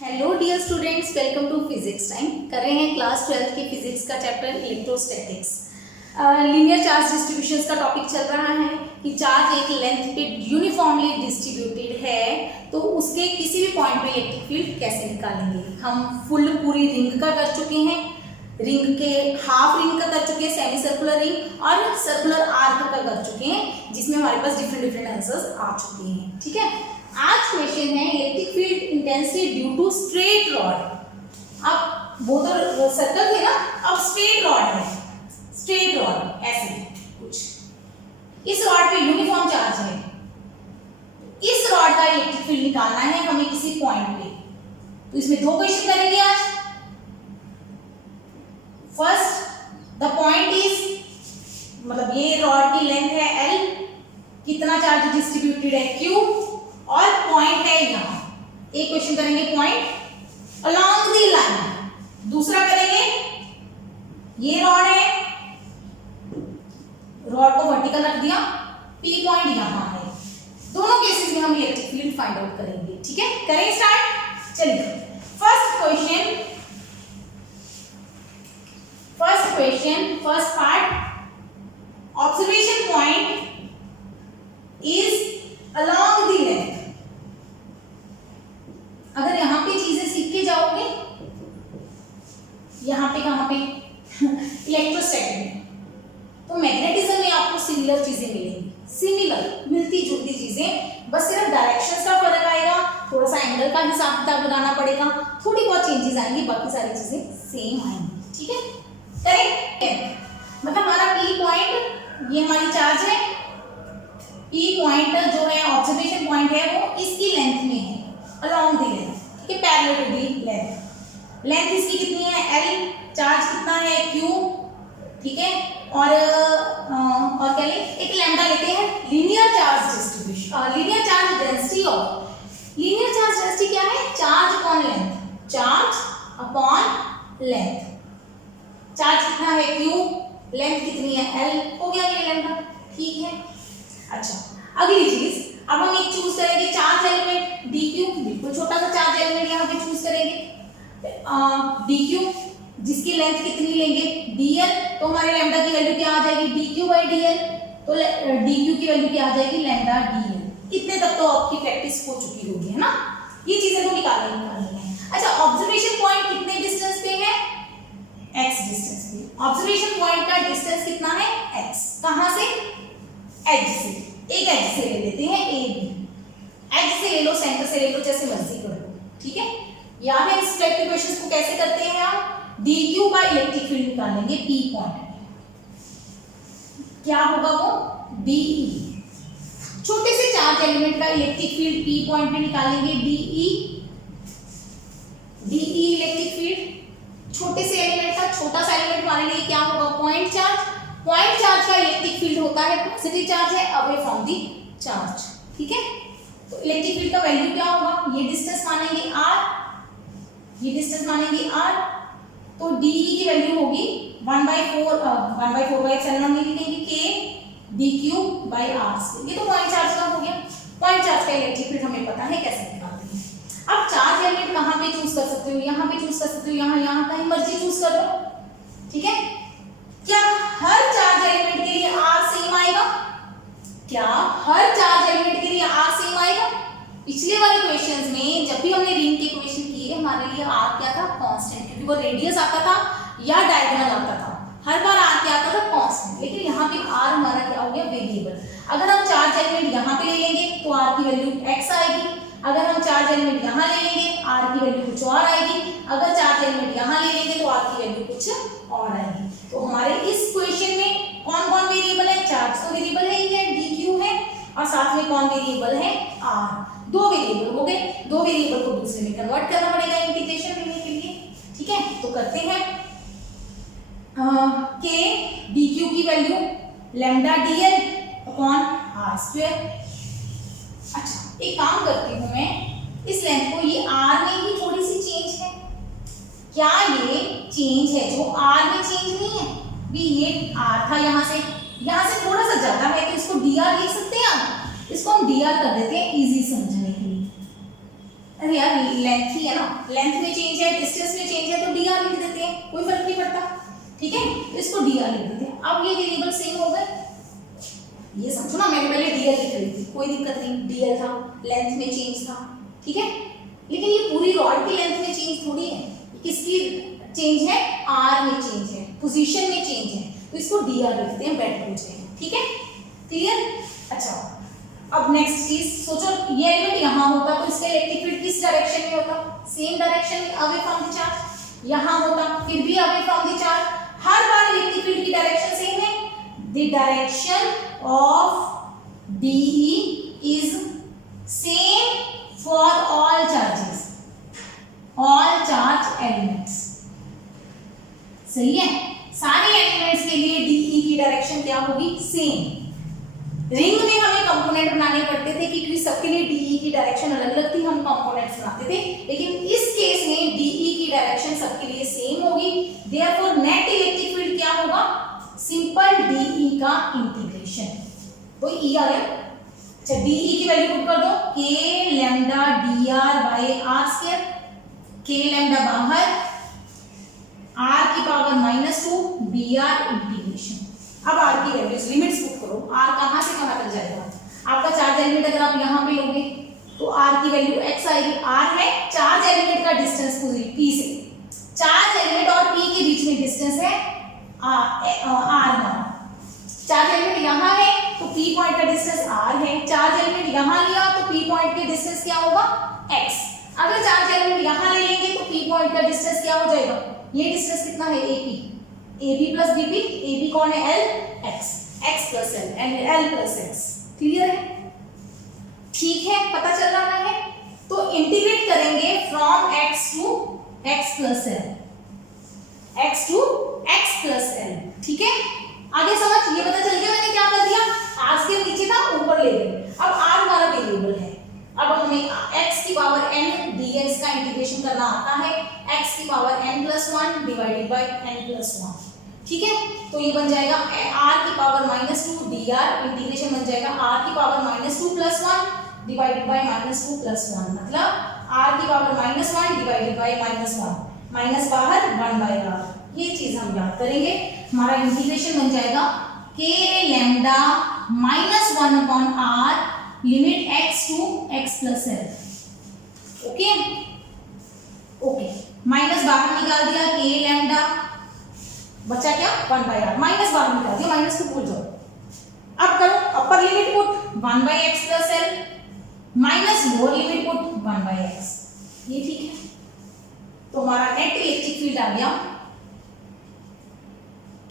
Hello dear students, welcome to physics time. कर रहे हैं क्लास 12 के फिजिक्स का chapter electrostatics. Linear charge distributions का टॉपिक चल रहा है कि चार्ज एक लेंथ पे यूनिफॉर्मली डिस्ट्रीब्यूटेड है तो उसके किसी भी पॉइंट पे इलेक्ट्रिक फील्ड कैसे निकालेंगे। हम पूरी रिंग का कर चुके हैं, रिंग के हाफ रिंग का कर चुके हैं, सेमी सर्कुलर रिंग और सर्कुलर आर्क का कर चुके हैं, जिसमें हमारे पास डिफरेंट आंसर्स आ चुके हैं। ठीक है, आज क्वेश्चन है electric field intensity due to straight rod. अब वो तो सर्कल थे ना, अब स्ट्रेट रॉड है, स्ट्रेट रॉड ऐसे कुछ इस रॉड पे यूनिफॉर्म चार्ज है, इस रॉड का इलेक्ट्रिक फील्ड निकालना है हमें किसी पॉइंट पे। तो इसमें दो क्वेश्चन करेंगे आज। फर्स्ट द पॉइंट इज, मतलब ये रॉड की लेंथ है L, कितना चार्ज डिस्ट्रीब्यूटेड है Q और पॉइंट है यहां। एक क्वेश्चन करेंगे पॉइंट अलोंग द लाइन, दूसरा करेंगे ये रॉड है, रॉड को वर्टिकल रख दिया, P पॉइंट यहां है। दोनों केसेस में हम इलेक्ट्रिक फील्ड फाइंड आउट करेंगे। ठीक है, करें स्टार्ट। चलिए first question, first part, observation point is along the length. अगर यहां पे चीजें सीख के जाओगे, यहां पे कहां पे इलेक्ट्रोस्टैटिक में, तो मैग्नेटिज्म में आपको सिमिलर चीजें मिलेंगी, सिमिलर मिलती जुलती चीजें, बस सिर्फ डायरेक्शंस का फर्क आएगा, थोड़ा सा एंगल का हिसाब किताब लगाना पड़ेगा, थोड़ी बहुत चेंजेस आएंगी, बाकी सारी चीजें सेम आएंगी। ठीक है, करेक्ट। मतलब हमारा P पॉइंट, ये हमारी चार्ज है, P पॉइंट जो है ऑब्जर्वेशन पॉइंट है वो इसकी लेंथ में है, अलोंग द लेंथ, ठीक है, parallel to the length. Length इसकी कितनी है L, चार्ज कितना है Q, ठीक है, और क्या ले, एक लैम्डा लेते हैं, linear charge distribution, linear charge density of, linear charge density क्या है, charge upon length, charge upon length. Charge कितना है Q, लेंथ कितनी है L, हो गया ये लैम्डा। ठीक है, अच्छा अगली चीज, अब हम एक चूज करेंगे चार्ज एलिमेंट dq, बिल्कुल छोटा सा चार्ज एलिमेंट यहाँ पे चूज करेंगे, dq जिसकी लेंथ कितनी लेंगे dl, तो हमारे लैम्डा की वैल्यू क्या आ जाएगी dq/dl, तो dq की वैल्यू क्या आ जाएगी लैम्डा dl। इतने तक तो आपकी प्रैक्टिस हो चुकी होगी, है ना, ये चीजें तो निकालनी है। अच्छा, ऑब्जर्वेशन पॉइंट कितने डिस्टेंस पे है, x डिस्टेंस पे। ऑब्जर्वेशन पॉइंट का डिस्टेंस कितना है x, कहां से, एज से, एक एज से ले लेते हैं ए बी, एज से ले लो, सेंटर से ले लो, जैसे मर्जी कर लो। ठीक है, या फिर इस टाइप के क्वेश्चंस को कैसे करते हैं हम, dq का इलेक्ट्रिक फील्ड निकालेंगे P पॉइंट, क्या होगा वो dE, छोटे से चार्ज एलिमेंट का इलेक्ट्रिक फील्ड P पॉइंट पे निकालेंगे dE इलेक्ट्रिक फील्ड, छोटे से एलिमेंट का, छोटा सा एलिमेंट हमारे लिए क्या होगा पॉइंट चार्ज, पॉइंट चार्ज का इलेक्ट्रिक फील्ड होता है पॉजिटिव चार्ज है अवे फ्रॉम दी चार्ज। ठीक है, तो इलेक्ट्रिक फील्ड का वैल्यू क्या होगा, ये डिस्टेंस मानेंगे r, ये डिस्टेंस मानेंगे r, तो dE की वैल्यू होगी 1/4 नहीं लिखेंगे k dq/r। ये तो पॉइंट चार्ज का हो गया। पॉइंट चार्ज का इलेक्ट्रिक फील्ड हमें पता है कैसे निकालते हैं। अब चार्ज एलिमेंट कहां पे चूज कर सकते हो, यहां पे चूज कर सकते हो, यहां कहीं मर्जी चूज कर लो। ठीक है, क्या हर चार्ज एलिमेंट के लिए r सेम आएगा, क्या हर चार्ज एलिमेंट के लिए r सेम आएगा। पिछले वाले क्वेश्चंस में जब भी हमने रिंग के क्वेश्चन किए, हमारे लिए r क्या था कांस्टेंट, क्योंकि वो रेडियस आता था या डायगोनल आता था, हर बार r क्या आता था कांस्टेंट। लेकिन यहाँ पे r हमारा क्या हो गया वेरिएबल। अगर हम चार्ज एलिमेंट यहाँ पे ले लेंगे तो r की वैल्यू x आएगी, अगर हम चार्ज एलिमेंट यहाँ ले लेंगे r की वैल्यू कुछ और आएगी, अगर चार्ज एलिमेंट यहाँ ले लेंगे तो r की वैल्यू कुछ और आएगी। तो हमारे इस क्वेश्चन में कौन कौन वेरिएबल है, चार्ज तो वेरिएबल है ही है, dq है, और साथ में कौन वेरिएबल है r, दो वेरिएबल हो गए। दो वेरिएबल को दूसरे में कन्वर्ट करना पड़ेगा इंटीग्रेशन लेने के लिए। ठीक है, तो करते हैं, k dq की value lambda dl upon r²। अच्छा, एक काम करती हूं मैं, इस लेंथ को, ये r में ही थोड़ी सी चेंज है, क्या ये चेंज है जो r में चेंज नहीं है भी, ये r था यहां से थोड़ा सा ज्यादा है, तो इसको dr लिख सकते हैं आप, इसको हम dr कर देते हैं इजी समझने के लिए। अरे यार लेंथ ही है ना, लेंथ में चेंज है, डिस्टेंस में चेंज है, तो डी आर लिख देते हैं, कोई फर्क नहीं पड़ता, ठीक है। तो इसको डी आर लिख देते हैं। अब ये वेरिएबल सेम हो गए, ये समझो ना, मैंने पहले डी एल लिख रही थी, कोई दिक्कत नहीं, डी एल था, लेंथ में चेंज था, ठीक है। लेकिन ये पूरी रॉड की लेंथ में चेंज थोड़ी है, किसकी चेंज है, आर में चेंज है, पोजीशन में चेंज है, तो इसको डी आर लिखते हैं, बेटर हो जाएगा, ठीक है, क्लियर। अच्छा अब नेक्स्ट चीज सोचो, ये एलिमेंट यहाँ होता तो इसका इलेक्ट्रिक फील्ड किस डायरेक्शन में होता, सेम डायरेक्शन में, अवे फ्रॉम द चार्ज। यहाँ होता फिर भी away from the charge, her bar electric field की डायरेक्शन सेम है, the direction of DE is same for all charges, all charge elements, सही है, सारे एलिमेंट्स के लिए DE की डायरेक्शन क्या होगी, सेम। रिंग में हमें कंपोनेंट बनाने पड़ते थे क्योंकि सबके लिए DE की डायरेक्शन अलग अलग थी, हम कंपोनेंट्स बनाते थे, लेकिन इस केस में DE की डायरेक्शन सबके लिए सेम होगी, देयरफॉर नेट इलेक्ट्रिक फील्ड क्या होगा, सिंपल DE का इंटीग्रेशन, कोई E आ गया। अच्छा DE की वैल्यू पुट कर दो, k lambda dr by r square, k lambda बाहर, r की पावर -2 dr इंटीग्रेशन। अब r की वैल्यूज लिमिट्स पुट करो, r कहां से कहां तक जाएगा, आपका चार्ज एलिमेंट अगर आप यहां पे लोगे तो r की वैल्यू x आएगी, r है चार्ज एलिमेंट का डिस्टेंस p से, चार्ज एलिमेंट और p के बीच में डिस्टेंस है r, चार्ज एलिमेंट यहाँ है तो p पॉइंट का डिस्टेंस r है, चार्ज एलिमेंट यहाँ लिया तो p पॉइंट के डिस्टेंस क्या होगा, x। अगर चार्ज एलिमेंट यहाँ ले लेंगे तो p पॉइंट का डिस्टेंस क्या हो जाएगा, ये डिस्टेंस कितना है, ab प्लस bp, ab कौन है, l, x plus l and l plus x, clear है, ठीक है, पता चल रहा है। तो इंटीग्रेट करेंगे from x to x plus l, x to x plus l, ठीक है, आगे समझ, ये पता चल गया मैंने क्या कर दिया, r के नीचे था ऊपर ले गए। अब r हमारा वेरिएबल है, अब हमें x की पावर n dx का इंटीग्रेशन करना आता है, x की power n+1 divided by n+1, ठीक है। तो ये बन जाएगा r की पावर -2 dr, इंटीग्रेशन बन जाएगा r की पावर -2 + 1 डिवाइडेड बाय -2 + 1, मतलब r की पावर -1 डिवाइडेड बाय -1, माइनस बाहर 1/r, ये चीज हम याद करेंगे। हमारा इंटीग्रेशन बन जाएगा k lambda -1/r limit x to x plus l, okay okay, minus बाहर निकाल दिया, k लैम्डा बचा क्या, 1/r, माइनस बाहर निकाल दिया, माइनस को भूल जाओ। अब करो upper limit put 1/x plus l minus lower limit put 1/x, ये ठीक है। तो हमारा नेट इलेक्ट्रिक फील्ड आ गया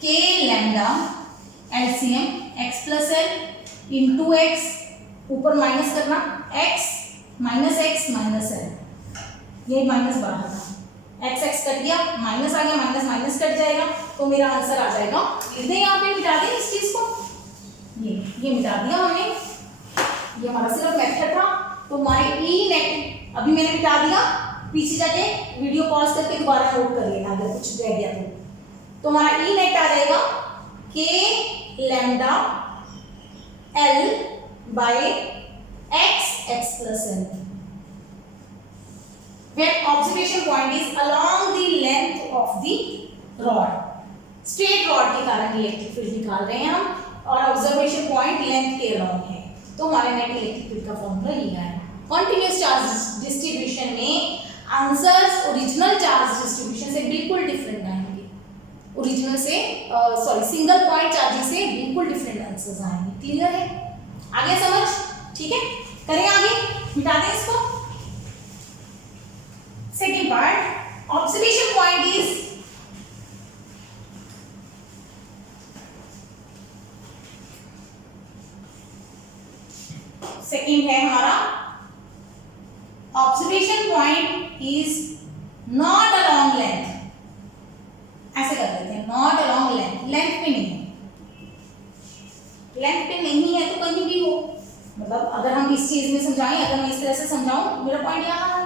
k lambda LCM x plus l into x, ऊपर माइनस करना x माइनस l, ये माइनस बाहर था, x कट गया, माइनस आ गया, माइनस माइनस कट जाएगा, तो मेरा आंसर आ जाएगा, लिख दें यहाँ पे, मिटा दें इस चीज को, ये मिटा दिया हमने, ये हमारा सिर्फ मेथड था। तो हमारे ई नेट अभी मैंने मिटा दिया, पीछे जाके वीडियो पॉज करके दोबारा नोट कर लेना अगर कुछ रह गया तो हमारा ई नेट आ जाएगा k lambda l by x plus l, where observation point is along the length of the rod, straight rod के कारण इलेक्ट्रिक फील्ड निकाल रहे हैं हम, और ऑब्जर्वेशन पॉइंट लेंथ के अलोंग है, तो हमारे नेट इलेक्ट्रिक फील्ड का फॉर्मूला ये आया। कॉन्टिन्यूअस चार्ज डिस्ट्रीब्यूशन में आंसर्स ओरिजिनल चार्ज डिस्ट्रीब्यूशन से बिल्कुल डिफरेंट आएंगे, ओरिजिनल से सॉरी सिंगल पॉइंट चार्जिंग से बिल्कुल डिफरेंट आंसर्स आएंगे, क्लियर है, आगे समझ, ठीक है, करें आगे, मिटा दें इसको। Second part, observation point is second है हमारा, observation point is not along length, ऐसे कर देते हैं, नॉट अलोंग लेंथ, लेंथ पे नहीं है, लेंथ पे नहीं है तो कहीं भी हो, मतलब अगर हम इस चीज में समझाएं, अगर मैं इस तरह से समझाऊं, मेरा पॉइंट यहाँ है,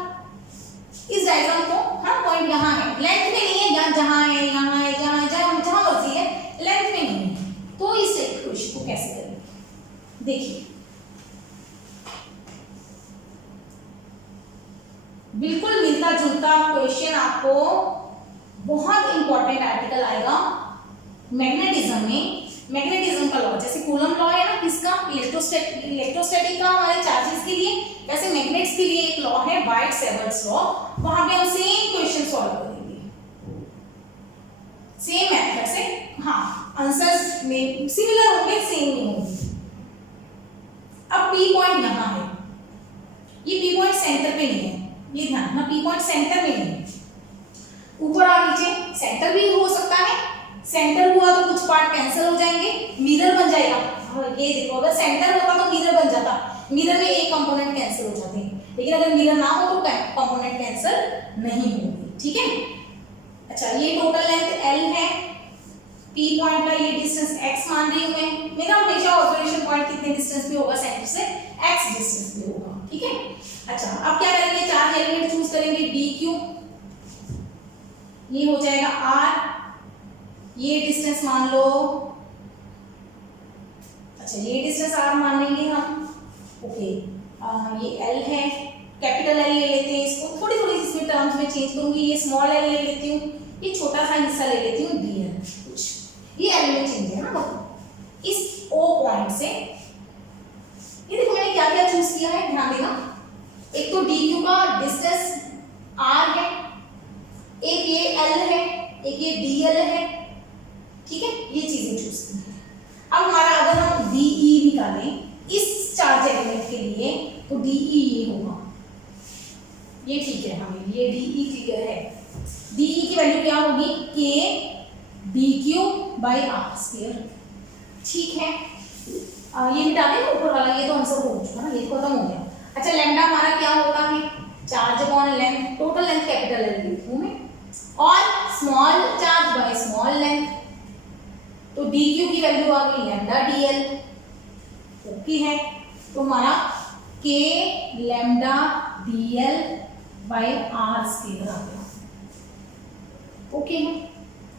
इस डायग्राम को, हाँ पॉइंट यहाँ है, लेंथ में नहीं है, जहाँ है, यहाँ है, जहाँ मर्जी है, लेंथ में नहीं है, तो इस इक्वेशन को कैसे करें, देखिए मिलता जुलता क्वेश्चन आपको बहुत इंपॉर्टेंट आर्टिकल आएगा मैग्नेटिज्म में। मैग्नेटिज्म का लॉ, जैसे कूलम लॉ है ना किसका, इलेक्ट्रोस्टैटिक का हमारे चार्जेस के लिए, वैसे मैग्नेट्स के लिए एक लॉ है वाइट-सेवर्ट्स लॉ। वहां पे हम सेम क्वेश्चन सॉल्व करेंगे सेम मेथड से। हाँ, आंसर्स में सिमिलर होंगे, सेम नहीं होंगे। अब पी पॉइंट यहाँ है, ये पी पॉइंट सेंटर पे नहीं है, ये ध्यान रखना, पी पॉइंट सेंटर में नहीं है, ऊपर और नीचे सेंटर भी हो सकता है। सेंटर हुआ तो कुछ पार्ट कैंसिल हो जाएंगे, मिरर बन जाएगा। ये देखो, अगर सेंटर होता तो मिरर बन जाता, मिरर में एक कंपोनेंट कैंसिल हो जाते हैं, लेकिन अगर मिरर ना हो तो कंपोनेंट कैंसिल नहीं होंगे, ठीक है। अच्छा, ये टोटल लेंथ L है, P पॉइंट का ये डिस्टेंस x मान रही हूं मैं। मेरा हमेशा ऑब्जर्वेशन पॉइंट कितने डिस्टेंस पे होगा सेंटर से, x डिस्टेंस पे होगा, ठीक है। अच्छा, अब क्या करेंगे, चार्ज एलिमेंट चूज करेंगे dq, ये हो जाएगा r, ये डिस्टेंस मान लो, अच्छा ये डिस्टेंस r मान लेंगे हम, ओके। ये L है, कैपिटल L ले लेते हैं इसको, थोड़ी थोड़ी इसमें टर्म्स में चेंज करूंगी, ये स्मॉल l ले लेती हूँ, ये छोटा सा हिस्सा ले लेती हूँ dl, कुछ ये L में चेंज है ना। इस O पॉइंट से ये देखो मैंने क्या क्या चूज किया है, ध्यान देना। एक तो dq का डिस्टेंस r है, एक ये L है, एक ये dl है, ठीक है, ये चीजें चूज की है। अब हमारा अगर हम dE निकालें इस चार्ज एलिमेंट के लिए तो dE ये होगा, ये ठीक है, हमें ये dE क्लियर है। dE की वैल्यू क्या होगी, k dq by r², ठीक है। ये मिटा दें ऊपर वाला, ये तो आंसर हो चुका ना, ये खत्म हो गया। अच्छा, लैम्डा हमारा क्या होता है, charge upon length, total length capital L लिखूं मैं, और small charge by small length, तो dq की वैल्यू आ गई लैम्डा dl, ओके है। तो हमारा k lambda dl by r² आ गया, ओके है,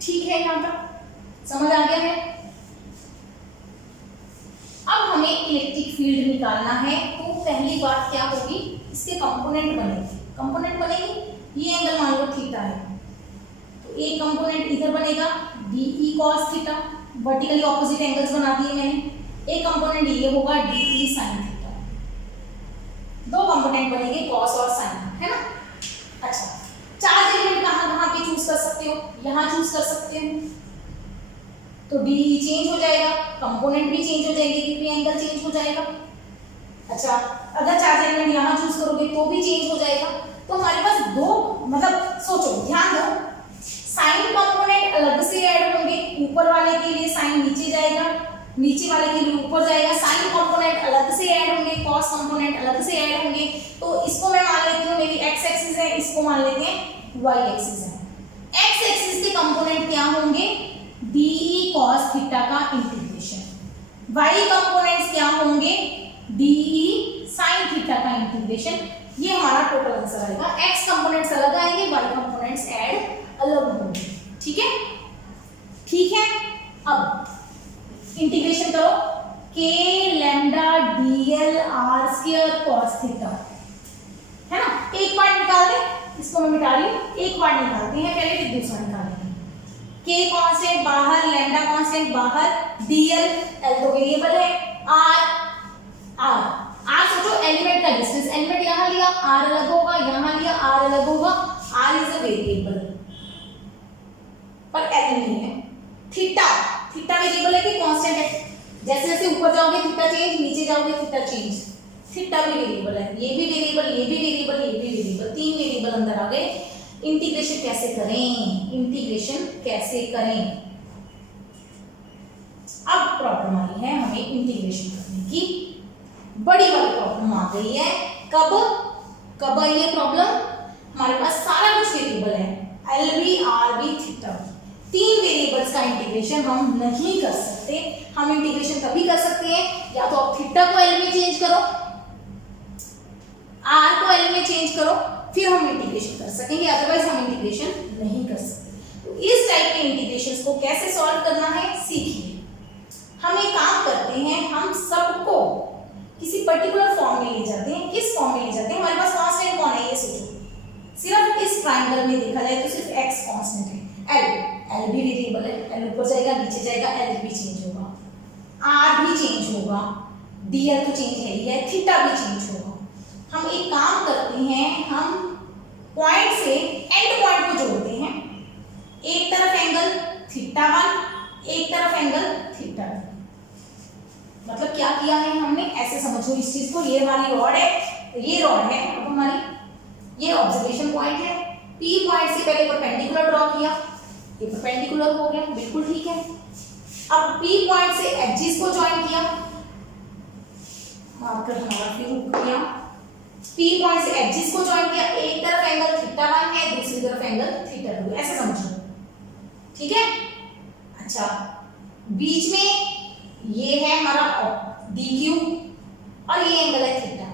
ठीक है, यहाँ तक समझ आ गया है। अब हमें इलेक्ट्रिक फील्ड निकालना है, तो पहली बात क्या होगी, इसके कंपोनेंट बनेगी, कंपोनेंट बनेगी, ये एंगल मान लो थीटा है, तो एक कंपोनेंट इधर बनेगा dE cos theta, vertically opposite angles बना दिए मैंने। एक कंपोनेंट ये होगा dE sin थीटा, दो कंपोनेंट बनेंगे cos और sin, है ना। अच्छा, चार्ज एलिमेंट कहाँ कहाँ पे चूज कर सकते हो, यहाँ चूज कर सकते हो, तो dE चेंज हो जाएगा, कंपोनेंट भी चेंज हो जाएंगे क्योंकि एंगल चेंज हो जाएगा। अच्छा, अगर चार्ज एलिमेंट यहाँ चूज करोगे तो भी चेंज हो जाएगा। तो हमारे पास दो, मतलब सोचो, ध्यान दो, साइन कंपोनेंट अलग से ऐड होंगे, ऊपर वाले के लिए साइन नीचे जाएगा, नीचे वाले के लिए ऊपर जाएगा, साइन कंपोनेंट अलग से ऐड होंगे, कॉस कंपोनेंट अलग से ऐड होंगे। तो इसको मैं मान लेती हूँ मेरी एक्स एक्सिस है, इसको मान लेते हैं वाई एक्सिस है। एक्स एक्सिस के कंपोनेंट क्या होंगे, dE cos थीटा का इंटीग्रेशन, वाई कंपोनेंट्स क्या होंगे, dE sin थीटा का इंटीग्रेशन। ये हमारा टोटल आंसर आएगा। एक्स कंपोनेंट्स अलग आएंगे, वाई कंपोनेंट्स ऐड अलग होंगे, ठीक है, ठीक है। अब इंटीग्रेशन करो, k lambda dl r² cos theta, है ना। एक पार्ट निकाल दे, इसको मैं मिटा रही हूँ, एक पार्ट निकालते हैं पहले, फिर दूसरा निकालेंगे। k कांस्टेंट बाहर, लैम्डा कांस्टेंट बाहर, dl l तो वेरिएबल है, r सोचो एलिमेंट का डिस्टेंस, एलिमेंट यहाँ लिया r अलग होगा, यहाँ लिया r अलग होगा, r इज अ वेरिएबल पर l नहीं है। थीटा, थीटा वेरिएबल है कि कांस्टेंट है, जैसे जैसे ऊपर जाओगे थीटा चेंज, नीचे जाओगे थीटा चेंज, थीटा भी वेरिएबल है, ये भी वेरिएबल, ये भी वेरिएबल, ये भी वेरिएबल, तीन वेरिएबल अंदर आ गए। इंटीग्रेशन कैसे करें, इंटीग्रेशन कैसे करें, अब प्रॉब्लम आई है हमें इंटीग्रेशन करने की, बड़ी वाली प्रॉब्लम आ गई है। कब आई है प्रॉब्लम, हमारे पास सारा कुछ वेरिएबल है, एल बी, आर बी, थीटा, तीन वेरिएबल्स का इंटीग्रेशन हम नहीं कर सकते। हम इंटीग्रेशन तभी कर सकते हैं या तो आप थीटा को एल में चेंज करो, आर को एल में चेंज करो, फिर हम इंटीग्रेशन कर सकेंगे, अदरवाइज हम इंटीग्रेशन नहीं कर सकते। तो इस टाइप के इंटीग्रेशंस को कैसे सॉल्व करना है सीखिए। हम एक काम करते हैं, हम सबको किसी पर्टिकुलर फॉर्म में ले जाते हैं। किस फॉर्म में ले जाते हैं, हमारे पास कांस्टेंट कौन है ये सोचो, सिर्फ इस ट्राइंगल में देखा जाए तो सिर्फ x कांस्टेंट है, l भी वेरिएबल है, l ऊपर जाएगा नीचे जाएगा, l भी चेंज होगा, r भी चेंज होगा, dl तो चेंज है ही है, थीटा भी चेंज होगा। हम एक काम करते हैं, हम पॉइंट से एंड पॉइंट को जोड़ते हैं, एक तरफ एंगल थीटा 1, एक तरफ एंगल थीटा 2। मतलब क्या किया है हमने, ऐसे समझो इस चीज को, ये हमारी रॉड है, ये रॉड है, अब हमारी ये ऑब्जर्वेशन पॉइंट है, P पॉइंट से पहले परपेंडिकुलर ड्रॉ किया, ये परपेंडिकुलर हो गया, बिल्कुल ठीक है। अब P पॉइंट से एजेस को ज्वाइन किया, मार्कर हमारा फिर रुक गया, P पॉइंट से एजेस को ज्वाइन किया, एक तरफ एंगल थीटा 1 है, दूसरी तरफ एंगल थीटा 2 है, ऐसे समझो, ठीक है। अच्छा, बीच में ये है हमारा DQ और ये एंगल है थीटा,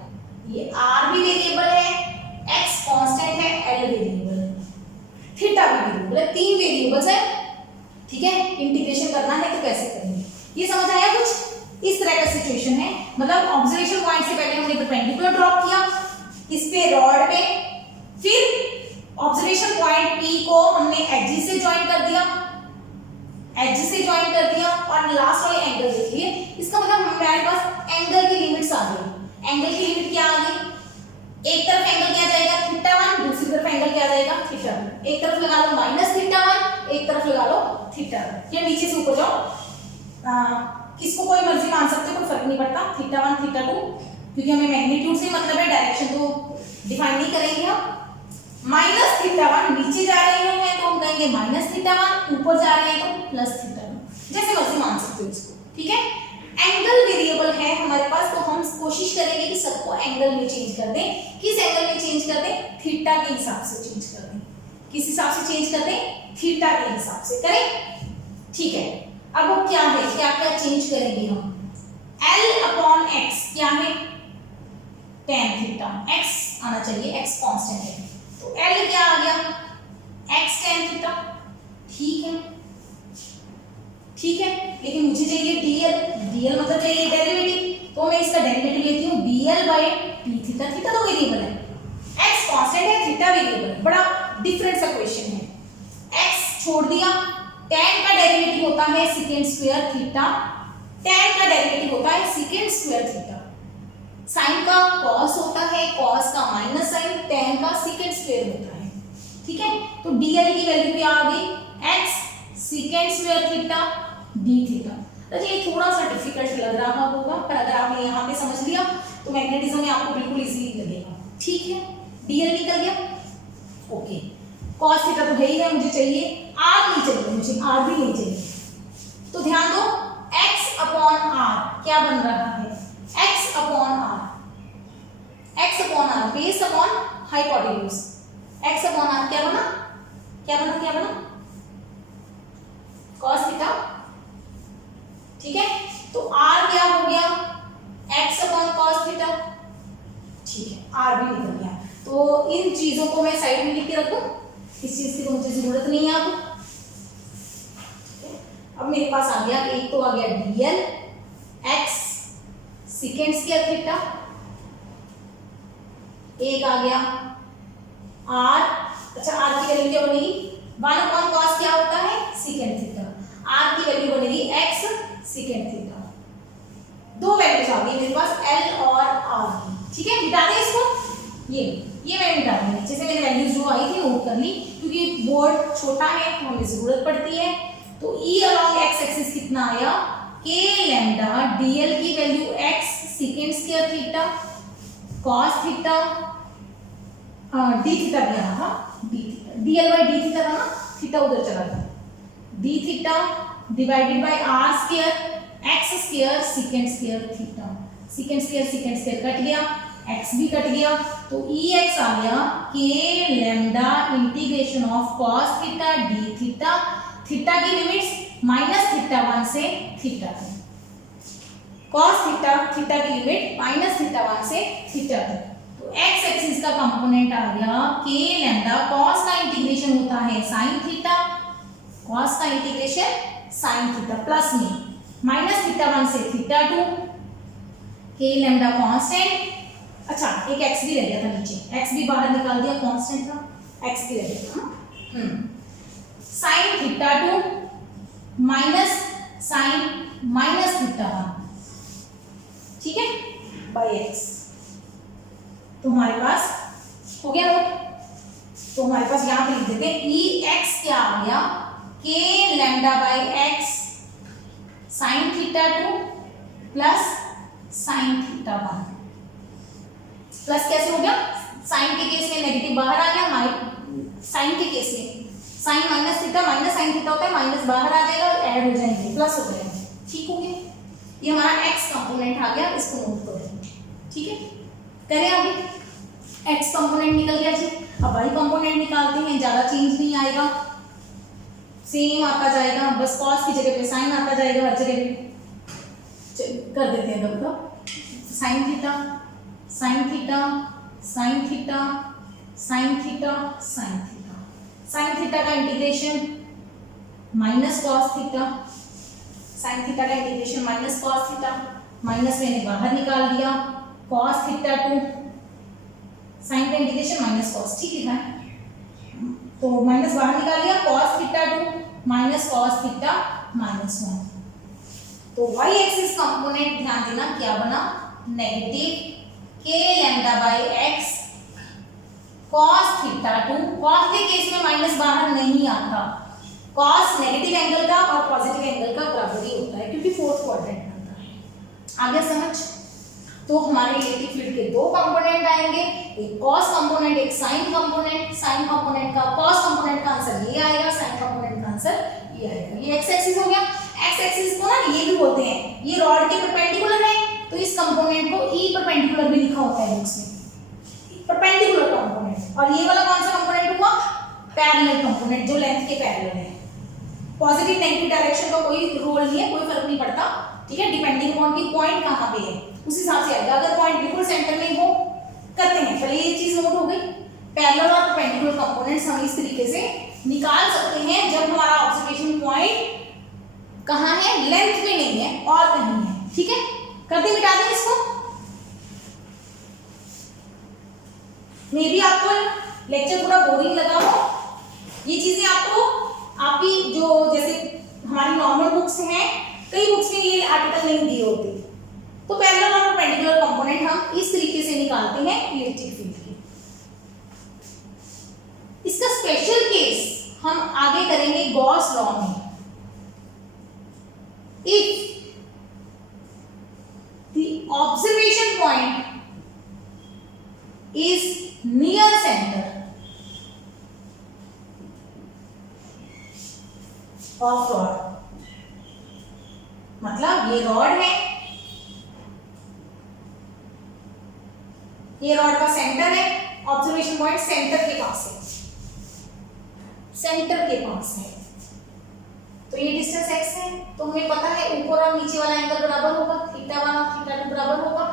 ये R भी वेरिएबल है, X कांस्टेंट है, L वेरिएबल है, थीटा भी वेरिएबल है, 3 वेरिएबल्स है, ठीक है। इंटीग्रेशन करना है तो कैसे करेंगे, ये समझ आया कुछ? इस तरह का सिचुएशन है, मतलब ऑब्जर्वेशन पॉइंट से पहले हमने परपेंडिकुलर ड्रॉप किया इस पे रॉड पे, फिर ऑब्जर्वेशन पॉइंट P को हमने एज से ज्वाइन कर दिया, और लास्ट वाले एंगल देखिए, इसका मतलब हमारे पास एंगल की लिमिट्स आ गई। एंगल की लिमिट क्या आ गई, एक तरफ एंगल क्या जाएगा थीटा 1, दूसरी तरफ एंगल क्या जाएगा थीटा 2। एक तरफ लगा लो माइनस थीटा 1, एक तरफ लगा लो थीटा 2, या नीचे से ऊपर जाओ, किसको कोई मर्जी मान सकते हो, कोई फर्क नहीं पड़ता, थीटा 1 थीटा 2, क्योंकि हमें मैग्नीट्यूड से मतलब है, डायरेक्शन तो डिफाइन नहीं करेंगे हम। माइनस थीटा 1 नीचे जा रहे हैं तो हम कहेंगे माइनस थीटा 1, ऊपर जा रहे हैं तो प्लस थीटा 2, जैसे मर्जी मान सकते हो इसको, ठीक है। एंगल वेरिएबल है हमारे पास, तो हम कोशिश करेंगे कि सबको एंगल में चेंज कर दें। किस एंगल में चेंज कर दें, थीटा के हिसाब से चेंज कर दें। किस हिसाब से चेंज कर दें, थीटा के हिसाब से करें, ठीक है। अब वो क्या है, क्या क्या चेंज करेंगे हम, L/x क्या है, tan थीटा, x आना चाहिए, x कांस्टेंट है, तो L क्या आ गया, x tan थीटा, ठीक है, लेकिन मुझे चाहिए dl मतलब चाहिए डेरिवेटिव, तो मैं इसका डेरिवेटिव लेती हूँ dl/p थीटा, थीटा तो वेरिएबल है, x कांस्टेंट है, थीटा वेरिएबल है, बड़ा डिफरेंट सा क्वेश्चन है। x छोड़ दिया, tan का डेरिवेटिव होता है सेकंड स्क्वायर थीटा, tan का डेरिवेटिव होता है सेकंड स्क्वायर थीटा, साइन का cos होता है, cos का माइनस साइन, tan का सेकंड स्क्वायर होता है, ठीक है। तो dl की वैल्यू क्या आ गई, x second square theta d theta. तो ये थोड़ा सा डिफिकल्ट लग रहा होगा, पर अगर आपने यहाँ पे समझ लिया तो मैग्नेटिज्म में आपको बिल्कुल इजीली लगेगा, ठीक है। dl निकल गया, ओके। cos थीटा तो है ही है, मुझे चाहिए r नहीं चाहिए, मुझे r भी नहीं चाहिए, तो ध्यान दो x/r क्या बन रहा है, x/r base upon hypotenuse, x/r क्या बना cos थीटा, ठीक है। तो r क्या हो गया, x/cos थीटा, ठीक है, r भी निकल गया। तो इन चीजों को मैं साइड में लिख के रखूं, इस चीज की तो मुझे जरूरत नहीं है अब। अब मेरे पास आ गया, एक तो आ गया dl x second square theta, एक आ गया r, अच्छा r की वैल्यू क्या बनेगी, 1/cos क्या होता है सेकंड थीटा, r की वैल्यू बनेगी x सेकंड थीटा। दो वैल्यूज आ गई मेरे पास l और r की, ठीक है। मिटा दें इसको, ये मैं मिटा दूंगी, नीचे से मैंने वैल्यूज जो आई थी नोट कर ली, क्योंकि बोर्ड छोटा है तो हमें जरूरत पड़ती है। तो e अलोंग x एक्सिस कितना आया, k लैम्डा dl की value x second square theta cos theta, d theta भी आना था, dl/d थीटा था ना, थीटा उधर चला गया, d theta divided by r square x square second square theta, second square cut गया, x भी कट गया, तो ex आ गया k lambda integration of cos theta d theta, theta की लिमिट्स माइनस थीटा 1 से थीटा 2, cos थीटा की limit minus theta 1 से theta 2। तो x एक्सिस का कंपोनेंट आ गया k लैम्डा, cos का इंटीग्रेशन होता है sin थीटा, cos का इंटीग्रेशन sin थीटा, प्लस में माइनस थीटा 1 से थीटा 2, k लैम्डा कांस्टेंट, अच्छा एक x भी रह गया था नीचे, x भी बाहर निकाल दिया, कांस्टेंट था, एक्स की value sine theta 2 minus sine minus theta 1, ठीक है, बाई एक्स। तो हमारे पास हो गया नोट। तो हमारे पास यहाँ पे लिख देते हैं ई एक्स क्या आ गया, के lambda by x sign theta 2 plus sine theta 1। Plus कैसे हो गया, साइन के केस में नेगेटिव बाहर आ गया, साइन के केस में sine minus theta minus sine theta होता है, माइनस बाहर आ जाएगा और ऐड हो जाएंगे, प्लस हो जाएगा, ठीक हो गया। ये हमारा एक्स कंपोनेंट आ गया, इसको नोट करो, ठीक है। करें आगे, एक्स कंपोनेंट निकल गया जी। अब वाई कंपोनेंट निकालते हैं, ज्यादा चेंज नहीं आएगा, सेम आता जाएगा, बस कॉस की जगह पे साइन आता जाएगा हर जगह पे। कर देते हैं दबका, sine theta sine theta sine theta sine theta sine theta, sine theta का integration minus cos theta, sine theta का integration minus cos theta, minus मैंने बाहर निकाल दिया, कॉस थीटा 2, साइन का इंटीग्रेशन माइनस कॉस, ठीक लिखा है, तो माइनस बाहर निकाल दिया, cos theta 2 minus cos theta minus 1। तो वाई एक्सिस कंपोनेंट ध्यान देना क्या बना, नेगेटिव के lambda by x cos theta 2। Cos के केस में माइनस बाहर नहीं आता, कॉस नेगेटिव एंगल का और पॉजिटिव एंगल का बराबर ही होता है क्योंकि फोर्थ क्वाड्रेंट बनता है। आगे समझ। तो हमारे इलेक्ट्रिक फील्ड के दो कंपोनेंट आएंगे, एक कॉस कंपोनेंट एक साइन कंपोनेंट। साइन कंपोनेंट का कॉस कंपोनेंट का आंसर ये आएगा, साइन कंपोनेंट का आंसर ये आएगा। ये एक्स एक्सिस हो गया। एक्स एक्सिस को ना ये भी बोलते हैं, ये रॉड के परपेंडिकुलर है तो इस कंपोनेंट को ई परपेंडिकुलर भी लिखा होता है बुक्स में, परपेंडिकुलर कंपोनेंट। और ये वाला कौन सा कंपोनेंट हुआ, पैरेलल कंपोनेंट, जो लेंथ के पैरेलल है। पॉजिटिव नेगेटिव डायरेक्शन का कोई रोल नहीं है, कोई फर्क नहीं पड़ता, ठीक है, डिपेंडिंग अपॉन की पॉइंट कहां पे है उस हिसाब से आएगा। अगर पॉइंट बिल्कुल सेंटर में हो करते हैं, पहले ये चीज नोट हो गई। पैरेलल और परपेंडिकुलर कंपोनेंट्स हम इस तरीके से निकाल सकते हैं जब हमारा ऑब्जर्वेशन पॉइंट कहां है, लेंथ में नहीं है और कहीं है, ठीक है। कर दे, मिटा दें इसको। मे भी आपको लेक्चर पूरा बोरिंग लगा हो, ये चीजें आपको आपकी जो जैसे हमारी नॉर्मल बुक्स हैं, कई बुक्स में ये आर्टिकल नहीं दिए होते, तो पैरेलल और परपेंडिकुलर कंपोनेंट हम इस तरीके से निकालते हैं इलेक्ट्रिक फील्ड के। इसका स्पेशल केस हम आगे करेंगे गॉस लॉ में। If the observation point is near center of rod, मतलब ये रॉड है, ये रॉड का सेंटर है, ऑब्जर्वेशन पॉइंट सेंटर के पास है, सेंटर के पास है, तो ये डिस्टेंस x है। तो हमें पता है ऊपर और नीचे वाला एंगल बराबर होगा, थीटा 1 और थीटा 2 बराबर होगा,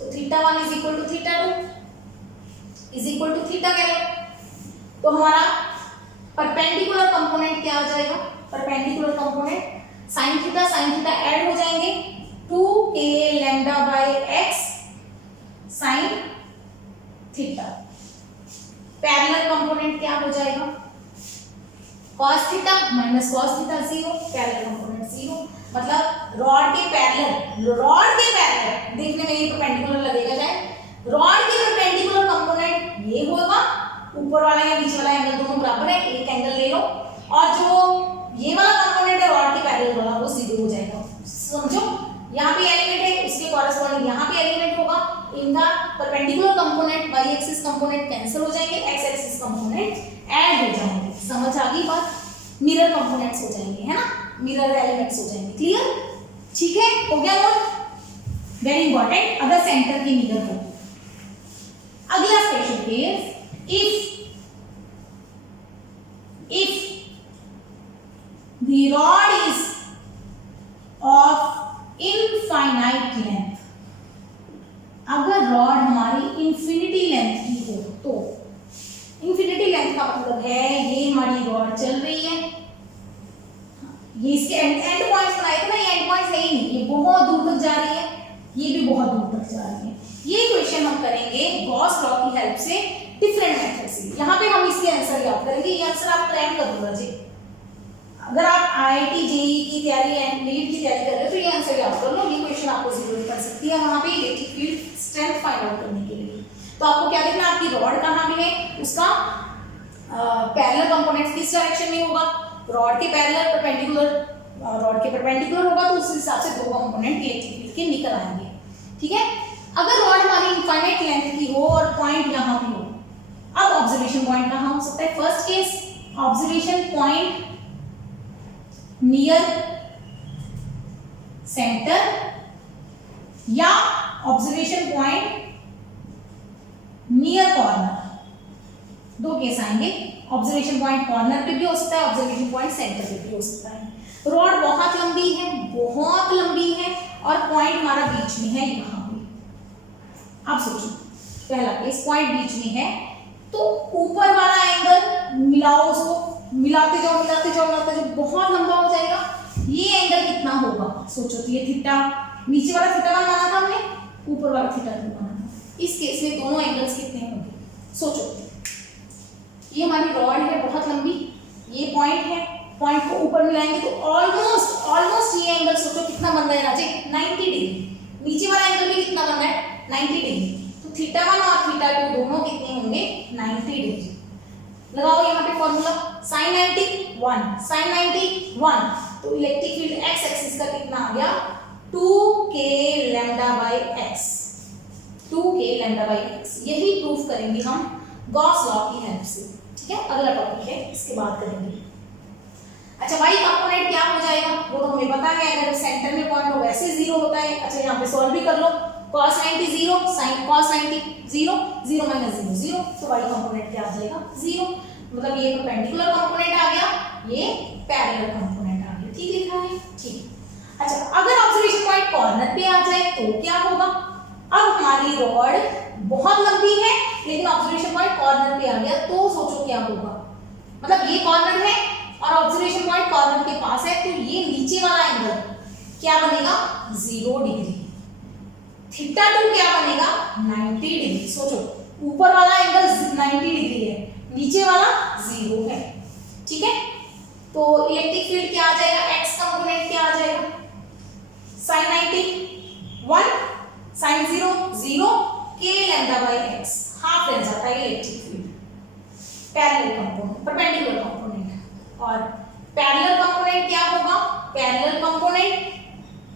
तो theta 1 is equal to theta 2 is equal to theta कह लो। तो हमारा परपेंडिकुलर कंपोनेंट क्या आ जाएगा, perpendicular component sine theta add हो जाएंगे, 2k lambda by x sine theta. Parallel component क्या हो जाएगा, cos theta minus cos theta 0, parallel component 0, मतलब रॉड के पैरेलल देखने में ये परपेंडिकुलर लगेगा, चाहे रॉड के परपेंडिकुलर कंपोनेंट ये होगा, ऊपर वाला या नीचे वाला एंगल दोनों बराबर है, एक एंगल ले लो, और जो ये वाला कंपोनेंट है रॉड के पैरेलल वाला वो 0 हो जाएगा। समझो, यहाँ पे एलिमेंट है, उसके कॉरेस्पॉन्डिंग यहाँ पे एलिमेंट होगा, इनका perpendicular component y axis component cancel हो जाएंगे, एक्स एक्सिस कंपोनेंट ऐड हो जाएंगे। समझ आ गई बात, मिरर कंपोनेंट्स हो जाएंगे, है ना, मिरर एलिमेंट्स हो जाएंगे। क्लियर, ठीक है, हो गया नोट, वेरी इंपॉर्टेंट अगर सेंटर की मिरर हो। अगला special case, if the rod is of infinite length, अगर रॉड हमारी इंफिनिटी लेंथ की हो, तो इंफिनिटी लेंथ का मतलब है ये हमारी रॉड चल रही है, ये इसके एंड पॉइंट्स बनाए थे ना, ये एंड पॉइंट्स है ही नहीं, ये बहुत दूर तक जा रही है, ये भी बहुत दूर तक जा रही है। ये क्वेश्चन हम करेंगे गॉस लॉ की हेल्प से, डिफरेंट मेथड से। यहाँ पे हम इसके आंसर याद करेंगे, ये आंसर आप क्रैक कर दूंगा जी। अगर आप IIT JEE की तैयारी एंड नीट की तैयारी कर रहे हो तो ये आंसर याद कर लो, ये क्वेश्चन आपको जरूरत पड़ सकती है वहाँ पे electric field strength find out करने के लिए। तो आपको क्या देखना है, आपकी रॉड कहाँ पे है, उसका पैरेलल कंपोनेंट किस डायरेक्शन में होगा, रॉड के पैरेलल परपेंडिकुलर, रॉड के परपेंडिकुलर होगा तो उस हिसाब से दो कंपोनेंट इलेक्ट्रिक फील्ड के निकल आएंगे। ठीक है, अगर रॉड हमारी इनफाइनाइट लेंथ की हो और पॉइंट यहाँ पे हो, अब ऑब्जर्वेशन पॉइंट कहाँ हो सकता है, first case observation point near centre या ऑब्जर्वेशन पॉइंट नियर कॉर्नर, दो केस आएंगे। ऑब्जर्वेशन पॉइंट कॉर्नर पे भी हो सकता है, ऑब्जर्वेशन पॉइंट सेंटर पे भी हो सकता है। रॉड बहुत लंबी है, बहुत लंबी है और पॉइंट हमारा बीच में है यहाँ पे। आप सोचो पहला केस पॉइंट बीच में है तो ऊपर वाला एंगल मिलाओ, उसको मिलाते जाओ मिलाते जाओ मिलाते जाओ, बहुत लंबा हो जाएगा। ये एंगल कितना होगा सोचो, तो ये थीटा, नीचे वाला थीटा वन माना था हमने, ऊपर वाला थीटा टू माना था। इस केस में दोनों एंगल्स कितने होंगे सोचो। ये हमारी रॉड है बहुत लंबी, ये पॉइंट है, पॉइंट को ऊपर मिलाएंगे तो ऑलमोस्ट ये एंगल सोचो कितना बन रहा है राजे, 90 डिग्री। नीचे वाला एंगल भी कितना बन रहा है, 90 डिग्री। तो थीटा वन और थीटा टू दोनों कितने होंगे, 90 डिग्री। लगाओ यहाँ पे फॉर्मूला, sin 90 1, sin 90 1, तो इलेक्ट्रिक फील्ड x एक्सिस का कितना आ गया, 2k lambda by x, 2k lambda by x। यही प्रूफ करेंगे हम गॉस लॉ की हेल्प से। ठीक है, अगला टॉपिक है, इसके बाद करेंगे। अच्छा y कंपोनेंट क्या हो जाएगा वो तो हमें पता है, अगर सेंटर में पॉइंट हो वैसे 0 होता है। अच्छा यहाँ पे सॉल्व भी कर लो, cos 90 0, sin cos 90 0, 0 माइनस 0 0, तो y कंपोनेंट क्या आ जाएगा 0। मतलब ये परपेंडिकुलर कंपोनेंट आ गया, ये पैरेलल कंपोनेंट आ गया। ठीक लिखा है, ठीक। अच्छा अगर ऑब्जर्वेशन पॉइंट कॉर्नर पे आ जाए तो क्या होगा, अब हमारी रॉड बहुत लंबी है लेकिन ऑब्जर्वेशन पॉइंट कॉर्नर पे आ गया तो सोचो क्या होगा। मतलब ये कॉर्नर है और ऑब्जर्वेशन पॉइंट कॉर्नर के पास है, तो ये नीचे वाला एंगल क्या बनेगा, 0 डिग्री। थीटा टू क्या बनेगा, 90 डिग्री। सोचो ऊपर वाला एंगल 90 डिग्री है, नीचे वाला 0 है। ठीक है, तो इलेक्ट्रिक फील्ड क्या आ जाएगा, x कंपोनेंट क्या आ जाएगा, sin 90 1, sin 0 0, k lambda by x, half रह जाता है electric field. Parallel component, perpendicular component, और पैरेलल कंपोनेंट क्या होगा, parallel component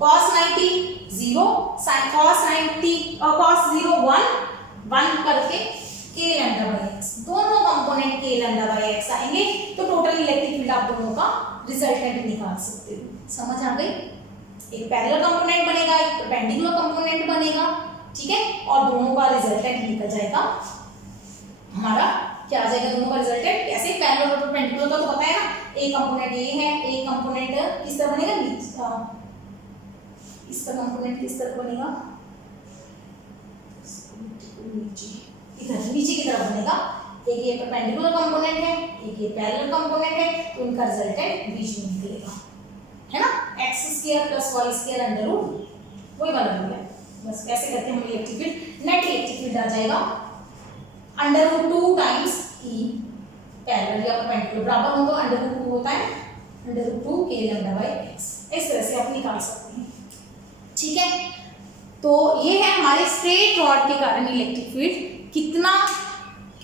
cos 90 0, sin cos 90 और cos 0 1 करके k लैम्डा बाय x, दोनों component k lambda by x आएंगे तो टोटल इलेक्ट्रिक फील्ड आप दोनों का रिजल्टेंट निकाल सकते हो। समझ आ गई, एक पैरेलल कंपोनेंट बनेगा, एक परपेंडिकुलर कंपोनेंट बनेगा। ठीक है, और दोनों का रिजल्टेंट निकल जाएगा हमारा, क्या आ जाएगा दोनों का रिजल्टेंट। कैसे, पैरेलल और परपेंडिकुलर का तो पता है ना, एक कंपोनेंट ये है, एक कंपोनेंट किस तरह बनेगा, इसका कंपोनेंट किस तरह बनेगा, नीचे की तरफ बनेगा। एक ये परपेंडिकुलर कंपोनेंट है, एक ये पैरेलल कंपोनेंट है, तो इनका रिजल्टेंट बीच में निकलेगा, है ना, x² + y² अंडर रूट, वही वाला हो गया। बस कैसे करते हैं हम electric field, net electric field आ जाएगा under root 2 times e, parallel या परपेंडिकुलर बराबर हो तो अंडर रूट 2 होता है under root 2 k lambda by x। इस तरह से आप निकाल सकते हैं। ठीक है, तो ये है हमारे स्ट्रेट रॉड के कारण इलेक्ट्रिक फील्ड कितना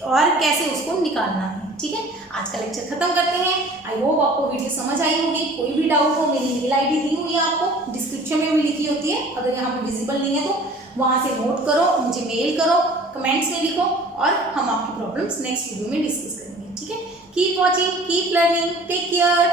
और कैसे उसको निकालना है। ठीक है, आज का लेक्चर खत्म करते हैं। आई होप आपको वीडियो समझ आई होगी। कोई भी डाउट हो, मेरी मेल आईडी दी हुई है आपको, डिस्क्रिप्शन में भी लिखी होती है, अगर यहाँ पे विजिबल नहीं है तो वहाँ से नोट करो, मुझे मेल करो, कमेंट्स में लिखो और हम आपकी प्रॉब्लम्स नेक्स्ट वीडियो में डिस्कस करेंगे। ठीक है, keep watching, keep learning, take care.